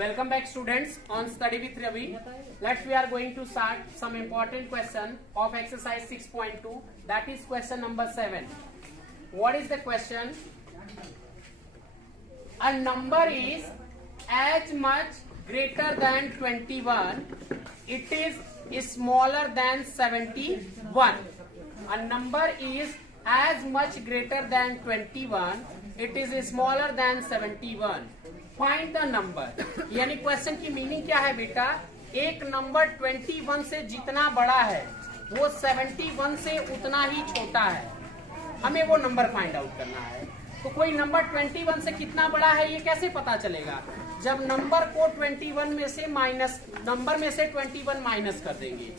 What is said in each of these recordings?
Welcome back students on Study with Ravi. We are going to start some important question of exercise 6.2, that is question number 7. What is the question? A number is as much greater than 21, it is smaller than 71. A number is as much greater than 21, it is smaller than 71. Find the number. यानी question की meaning क्या है बेटा, एक number 21 से जितना बड़ा है वो 71 से उतना ही छोटा है, हमें वो नंबर फाइंड आउट करना है। तो कोई नंबर 21 से कितना बड़ा है ये कैसे पता चलेगा? जब नंबर को 21 में से नंबर में से 21 माइनस कर देंगे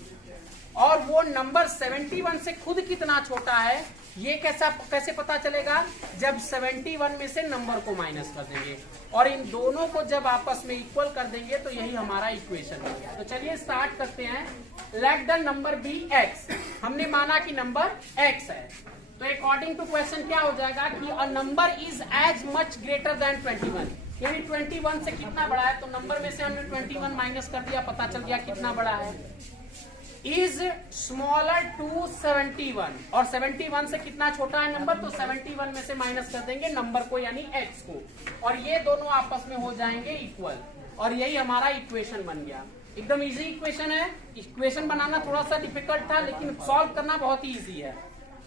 और वो नंबर 71 से खुद कितना छोटा है ये कैसे पता चलेगा? जब 71 में से नंबर को माइनस कर देंगे और इन दोनों को जब आपस में इक्वल कर देंगे तो यही हमारा इक्वेशन हो गया। तो चलिए स्टार्ट करते हैं। Let the number be x. हमने माना कि नंबर एक्स है, तो अकॉर्डिंग टू क्वेश्चन क्या हो जाएगा कि a number is as much greater than 21, यानी 21 से कितना बड़ा है। तो नंबर में से हमने 21 माइनस कर दिया, पता चल गया कितना बड़ा है। इज स्मॉलर टू 71, और 71 से कितना छोटा है नंबर, तो 71 में से माइनस कर देंगे नंबर को यानी x को, और ये दोनों आपस में हो जाएंगे इक्वल, और यही हमारा इक्वेशन बन गया। एकदम इजी इक्वेशन है। इक्वेशन बनाना थोड़ा सा डिफिकल्ट था लेकिन सॉल्व करना बहुत ही इजी है।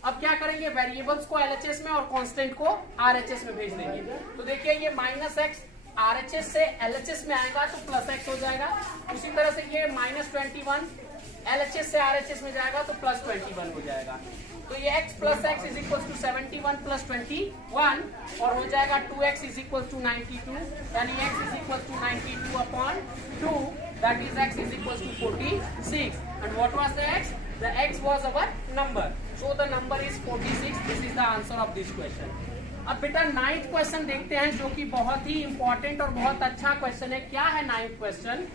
अब क्या करेंगे, वेरिएबल्स को LHS में और कांस्टेंट को RHS में भेज देंगे। तो देखिए ये -x RHS से LHS में आएगा तो +x हो जाएगा। उसी तरह से ये -21 LHS से RHS में जाएगा तो +21 हो जाएगा। तो ये x plus x is equal to 71 plus 21 और हो जाएगा 2x इज इक्वल टू 92, यानी x is equal to 92 upon 2, that is x is equal to 46। And what was the x? The x was our number, so the number is 46। This is the answer of this question. अब बेटा 9th question देखते हैं जो कि बहुत ही important और बहुत अच्छा क्वेश्चन है। क्या है 9th क्वेश्चन?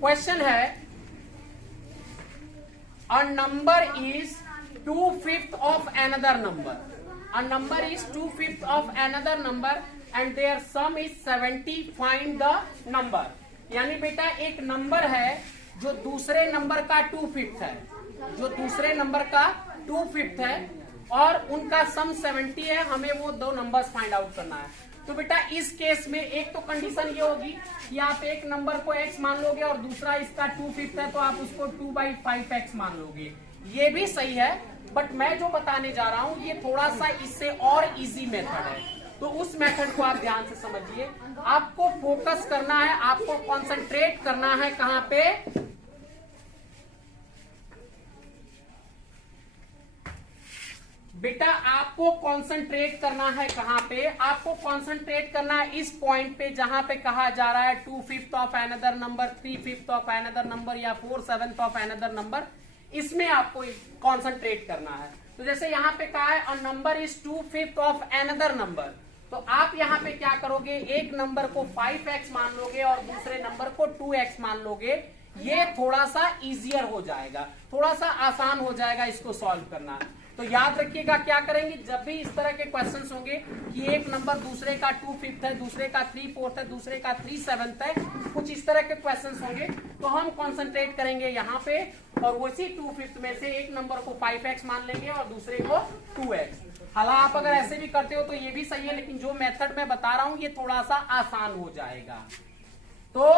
क्वेश्चन है a number is 2/5 of another number. A number is 2/5 of another number and their sum is 70. Find the number. यानी बेटा एक नंबर है जो दूसरे नंबर का 2/5 है, जो दूसरे नंबर का 2/5 है और उनका सम 70 है, हमें वो दो नंबर्स फाइंड आउट करना है। तो बेटा इस केस में एक तो कंडीशन ये होगी कि आप एक नंबर को x मान लोगे और दूसरा इसका 2/5 है तो आप उसको 2/5x मान लोगे। ये भी सही है, बट मैं जो बताने जा रहा हूं ये थोड़ा सा इससे और इजी मेथड है, तो उस मेथड को आप ध्यान से समझिए। आपको फोकस करना है, आपको कॉन्सेंट्रेट करना है कहां पे? बेटा आपको कंसंट्रेट करना है कहां पे? आपको कंसंट्रेट करना है इस पॉइंट पे जहां पे कहा जा रहा है 2/5 of another number, 3/5 of another number या 4/7 ऑफ अनदर नंबर, इसमें आपको कंसंट्रेट करना है। तो जैसे यहाँ पे कहा है अ number is 2/5 of another number, तो आप यहाँ पे क्या करोगे, एक नंबर को 5x मान लोगे और दूसरे नंबर को 2x मान लोगे। ये थोड़ा सा इजियर हो जाएगा, थोड़ा सा आसान हो जाएगा इसको सॉल्व करना। तो याद रखिएगा क्या करेंगे, जब भी इस तरह के क्वेश्चंस होंगे कि एक नंबर दूसरे का 2/5 है, दूसरे का 3/4 है, दूसरे का 3/7 है, कुछ इस तरह के क्वेश्चंस होंगे तो हम कंसंट्रेट करेंगे यहाँ पे और उसी 2/5 में से एक नंबर को 5x मान लेंगे और दूसरे को 2x। हालांकि आप अगर ऐसे भी करते हो तो ये भी सही है, लेकिन जो मेथड मैं बता रहा हूं ये थोड़ा सा आसान हो जाएगा। तो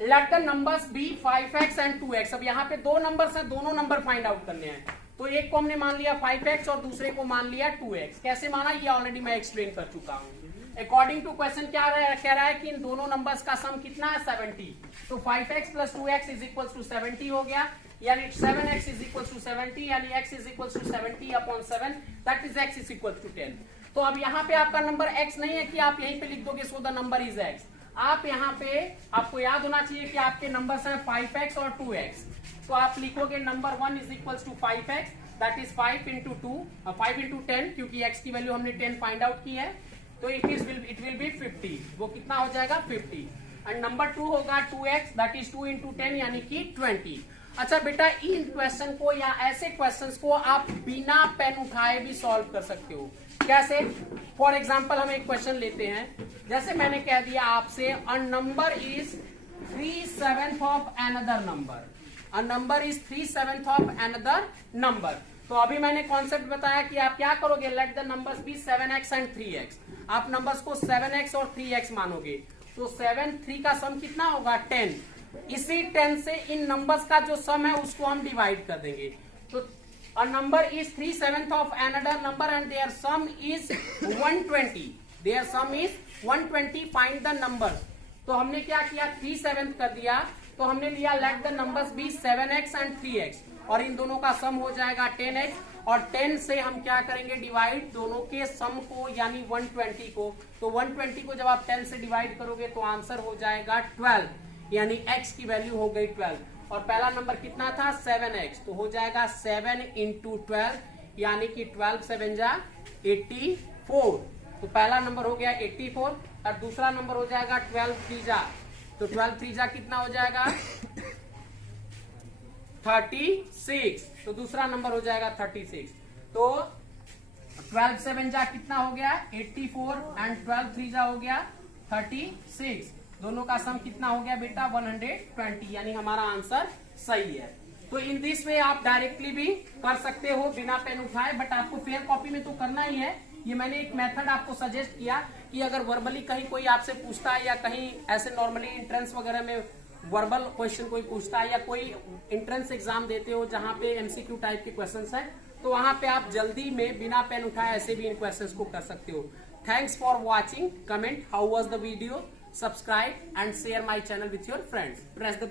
let the numbers be 5x and 2x। अब यहाँ पे दो नंबर्स हैं, दोनों नंबर फाइंड आउट करने हैं। तो एक को हमने मान लिया 5x और दूसरे को मान लिया 2x। कैसे माना ये ऑलरेडी मैं एक्सप्लेन कर चुका हूं। अकॉर्डिंग टू क्वेश्चन क्या कह रहा है कि इन दोनों नंबर्स का सम कितना है, 70। तो 5x plus 2x is equal to 70 हो गया, यानी 7x इज इक्वल टू 70, यानी x is equal to 70 upon 7, that is x is equal to 10। तो अब यहाँ पे आपका नंबर x नहीं है कि आप यहीं पे लिख दोगे सो द नंबर इज x। आप यहाँ पे आपको याद होना चाहिए कि आपके नंबर्स हैं 5x और 2x, तो आप लिखोगे number 1 is equal to 5x, that is 5 into 2, 5 into 10, क्योंकि x की वैल्यू हमने 10 फाइंड आउट की है, तो इट विल बी 50। वो कितना हो जाएगा 50। एंड नंबर 2 होगा 2x, दैट इज 2 इंटू 10 यानी कि 20। अच्छा बेटा, इन क्वेश्चन को या ऐसे क्वेश्चंस को आप बिना पेन उठाए भी सॉल्व कर सकते हो। कैसे? फॉर एग्जाम्पल हम एक क्वेश्चन लेते हैं, जैसे मैंने कह दिया आपसे a number is 3/7 of another number, a number is 3/7 of another number. तो अभी मैंने कॉन्सेप्ट बताया कि आप क्या करोगे, let the numbers be 7x and 3x। आप नंबर्स को 7x और 3x मानोगे, तो 7 3 का सम कितना होगा 10। इसी 10 से इन नंबर्स का जो सम है उसको हम डिवाइड कर देंगे। तो a number is 3/7 of another number and their sum is 120, their sum is 120, find the number. तो हमने क्या किया, 3/7 कर दिया, तो हमने लिया let the numbers be 7x and 3x, और इन दोनों का सम हो जाएगा 10x, और 10 से हम क्या करेंगे डिवाइड दोनों के सम को, यानी 120 को। तो 120 को जब आप 10 से डिवाइड करोगे तो आंसर हो जाएगा 12, यानी x की वैल्यू हो गई 12। और पहला नंबर कितना था 7x, तो हो जाएगा 7 × 12, यानी कि 12 7 जा 84। तो पहला नंबर हो गया 84, और दूसरा नंबर हो जाएगा 12 3 जा, तो 12 3 जा कितना हो जाएगा 36, तो दूसरा नंबर हो जाएगा 36। तो 12 7 जा कितना हो गया 84, एंड 12 3 जा हो गया 36। दोनों का सम कितना हो गया बेटा 120, यानी हमारा आंसर सही है। तो इन दिस वे आप डायरेक्टली भी कर सकते हो बिना पेन उठाए, बट आपको फेयर कॉपी में तो करना ही है। ये मैंने एक मेथड आपको सजेस्ट किया कि अगर वर्बली कहीं कोई आपसे पूछता है, या कहीं ऐसे नॉर्मली एंट्रेंस वगैरह में वर्बल क्वेश्चन कोई पूछता है, या कोई एंट्रेंस एग्जाम देते हो जहां पे एमसीक्यू टाइप के क्वेश्चंस हैं, तो वहां पे आप जल्दी में बिना पेन उठाए ऐसे भी इन क्वेश्चंस को कर सकते हो। Thanks for watching, comment how was the video, subscribe and share my channel with your friends. Press the